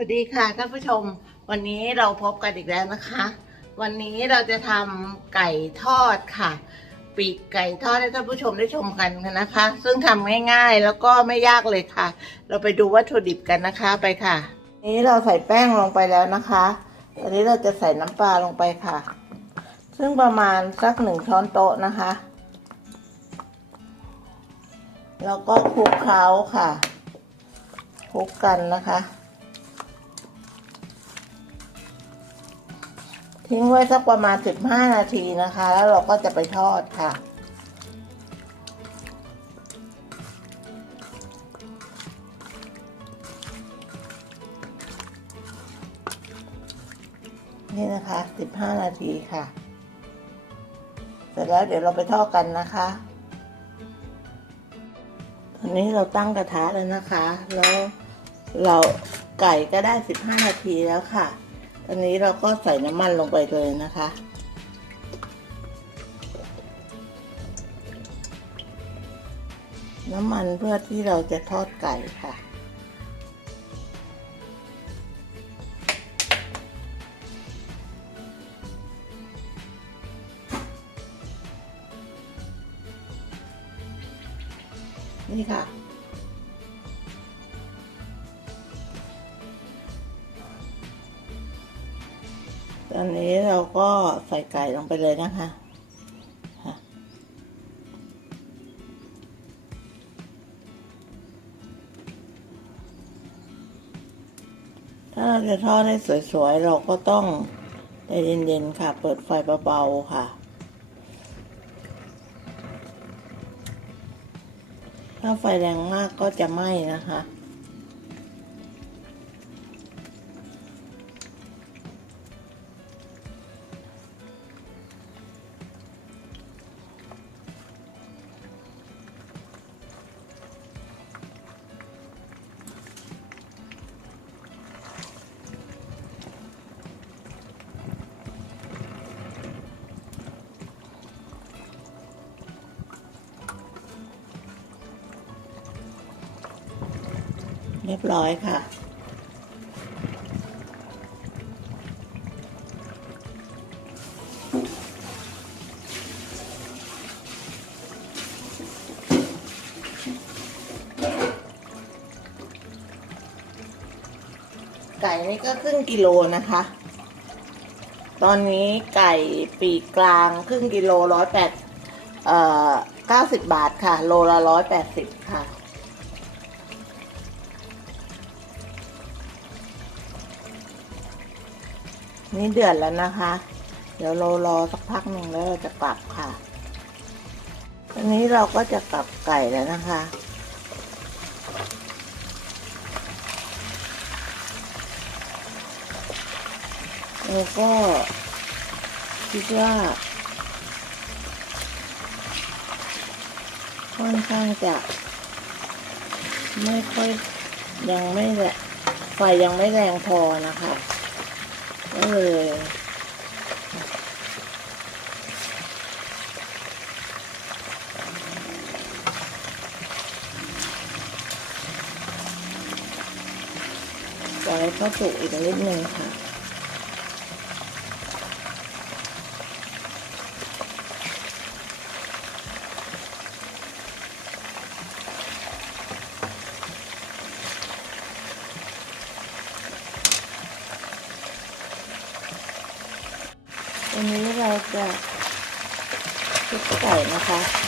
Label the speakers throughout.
Speaker 1: วัสดีค่ะท่านผู้ชม วันนี้เราพบกันอีกแล้วนะคะ วันนี้เราจะทำไก่ทอดค่ะ ปีกไก่ทอดให้ท่านผู้ชมได้ชมกันนะคะ ซึ่งทำง่ายๆแล้วก็ไม่ยากเลยค่ะ เราไปดูวัตถุดิบกันนะคะไปค่ะ นี้เราใส่แป้งลงไปแล้วนะคะตอนนี้เราจะใส่น้ำปลาลงไปค่ะ ซึ่งประมาณสักหนึ่งช้อนโต๊ะนะคะ แล้วก็คลุกเคล้าค่ะคลุกกันนะคะ ทิ้งไว้สักประมาณ 15 นาทีนะคะ แล้วเราก็จะไปทอดค่ะ นี่นะคะ 15 นาทีค่ะ เสร็จแล้วเดี๋ยวเราไปทอดกันนะคะตอนนี้เราตั้งกระทะแล้วนะคะ แล้วเราไก่ก็ได้ 15 นาทีแล้วค่ะ อันนี้เราก็ใส่น้ำมันลงไปเลยนะคะ น้ำมันเพื่อที่เราจะทอดไก่ค่ะ นี่ค่ะ อนนี้เราก็ใส่ไก่ลงไปเลยนะคะค่ะถ้าเราจะทอดให้สวยๆ เราก็ต้องใจเย็นๆค่ะ เปิดไฟเบาๆค่ะ ถ้าไฟแรงมากก็จะไหม้นะคะ เรียบร้อยค่ะ ไก่นี่ก็ครึ่งกิโลนะคะ ตอนนี้ไก่ปีกกลางครึ่งกิโลร้อยแปดเอ่อเก้าสิบบาทค่ะ โลละร้อยแปดสิบค่ะ นี่เดือดแล้วนะคะ เดี๋ยวเรารอสักพักหนึ่งแล้วเราจะกลับค่ะทีนี้เราก็จะกลับไก่แล้วนะคะ แล้วก็คิดว่าค่อนข้างจะไม่ค่อยยังไม่แหละไฟยังไม่แรงพอนะคะ เลยปล่อยให้เขาสุกอีกนิดนึงค่ะ วันนี้เราจะชุบไก่นะคะ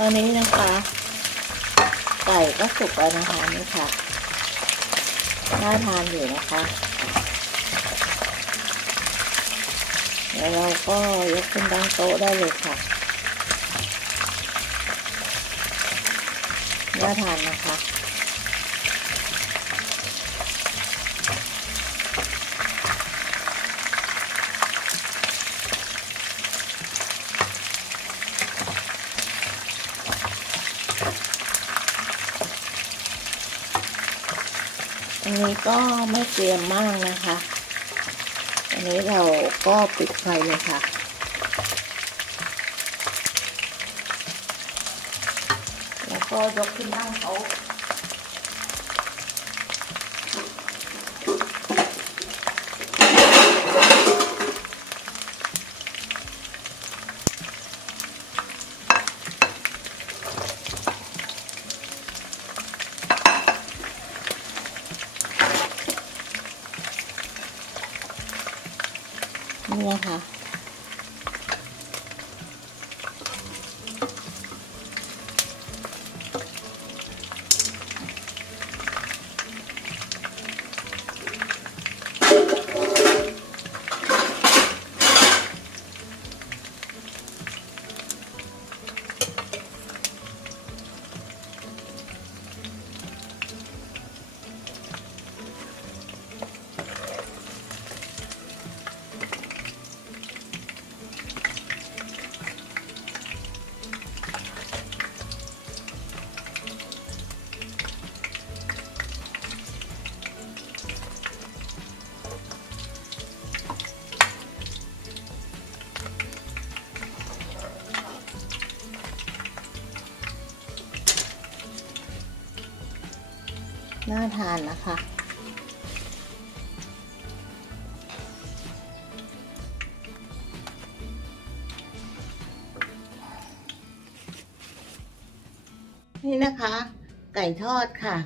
Speaker 1: ตอนนี้นะคะ ไก่ก็สุกแล้วนะคะนี่ค่ะน่าทานอยู่นะคะแล้วเราก็ยกขึ้นตั้งโต๊ะได้เลยค่ะน่าทานนะคะ นนี้ก็ไม่เตรียมมากนะคะ อันนี้เราก็ปิดไฟเลยค่ะ แล้วก็ยกขึ้นตั้งโต๊ะ นี่นะคะ ทานนะคะ นี่นะคะ ไก่ทอดค่ะ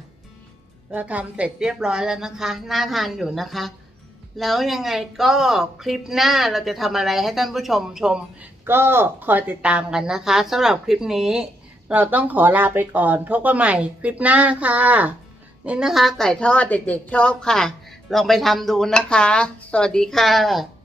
Speaker 1: เราทำเสร็จเรียบร้อยแล้วนะคะ น่าทานอยู่นะคะ แล้วยังไงก็คลิปหน้าเราจะทำอะไรให้ท่านผู้ชมชม ก็คอยติดตามกันนะคะสำหรับคลิปนี้เราต้องขอลาไปก่อน พบกันใหม่คลิปหน้าค่ะ นี่นะคะ ไก่ทอดเด็กๆชอบค่ะ ลองไปทำดูนะคะ สวัสดีค่ะ